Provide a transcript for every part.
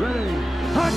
ready, hot!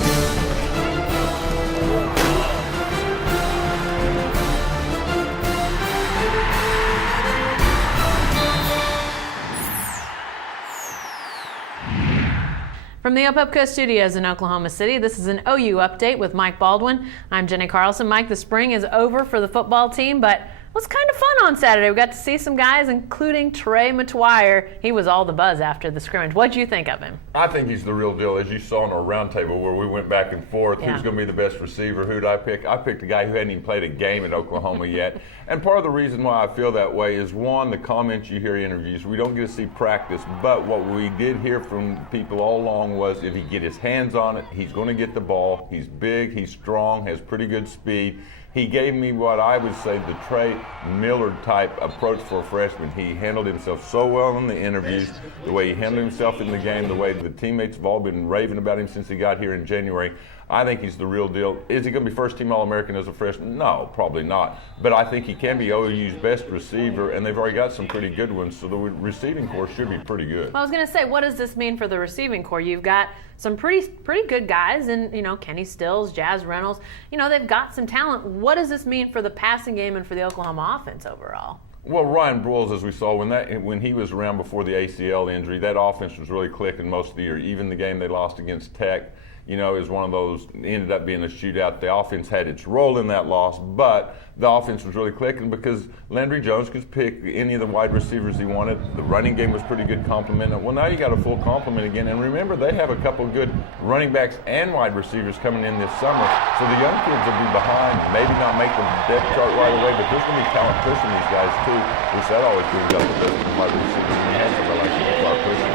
From the Opepco studios in Oklahoma City, this is an OU update with Mike Baldwin. I'm Jenni Carlson. Mike, the spring is over for the football team, but it was kind of fun on Saturday. We got to see some guys, including Trey Metoyer. He was all the buzz after the scrimmage. What'd you think of him? I think he's the real deal. As you saw in our roundtable where we went back and forth, who's going to be the best receiver? Who'd I pick? I picked a guy who hadn't even played a game at Oklahoma yet. And part of the reason why I feel that way is, one, the comments you hear in interviews. We don't get to see practice, but what we did hear from people all along was if he get his hands on it, he's going to get the ball. He's big, he's strong, has pretty good speed. He gave me what I would say the Trey Miller type approach for a freshman. He handled himself so well in the interviews, the way he handled himself in the game, the way the teammates have all been raving about him since he got here in January. I think he's the real deal. Is he going to be first-team All-American as a freshman? No, probably not. But I think he can be OU's best receiver, and they've already got some pretty good ones, so the receiving corps should be pretty good. Well, I was going to say, what does this mean for the receiving corps? You've got some pretty good guys, and Kenny Stills, Jazz Reynolds. They've got some talent. What does this mean for the passing game and for the Oklahoma offense overall? Well, Ryan Broyles, as we saw, when he was around before the ACL injury, that offense was really clicking most of the year. Even the game they lost against Tech, is one of those, ended up being a shootout. The offense had its role in that loss, but the offense was really clicking because Landry Jones could pick any of the wide receivers he wanted. The running game was pretty good complement. Well, now you got a full complement again. And remember, they have a couple good running backs and wide receivers coming in this summer. So the young kids will be behind, maybe not make the depth chart right away, but there's going to be talent pushing these guys too, which that always brings out the best wide receivers. And you have somebody like Clark pushing.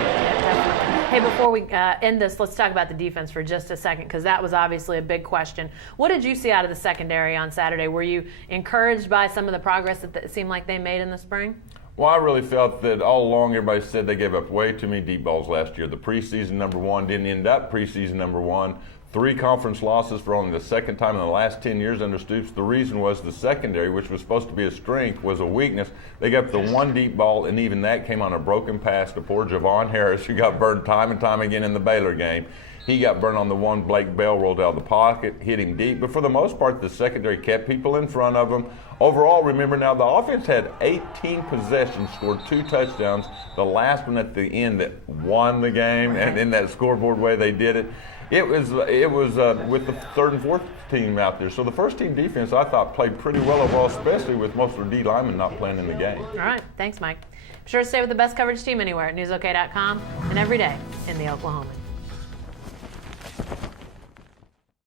Hey, before we end this, let's talk about the defense for just a second, because that was obviously a big question. What did you see out of the secondary on Saturday? Were you encouraged by some of the progress that it seemed like they made in the spring? Well, I really felt that all along everybody said they gave up way too many deep balls last year. The preseason number one didn't end up preseason number one. 3 conference losses for only the second time in the last 10 years under Stoops. The reason was the secondary, which was supposed to be a strength, was a weakness. They got the one deep ball, and even that came on a broken pass to poor Javon Harris, who got burned time and time again in the Baylor game. He got burned on the one Blake Bell rolled out of the pocket, hit him deep. But for the most part, the secondary kept people in front of them. Overall, remember now, the offense had 18 possessions, scored 2 touchdowns. The last one at the end that won the game, and in that scoreboard way they did it. It was with the third and fourth team out there. So the first team defense, I thought, played pretty well overall, especially with most of their D linemen not playing in the game. All right. Thanks, Mike. Be sure to stay with the best coverage team anywhere at newsok.com and every day in the Oklahoman.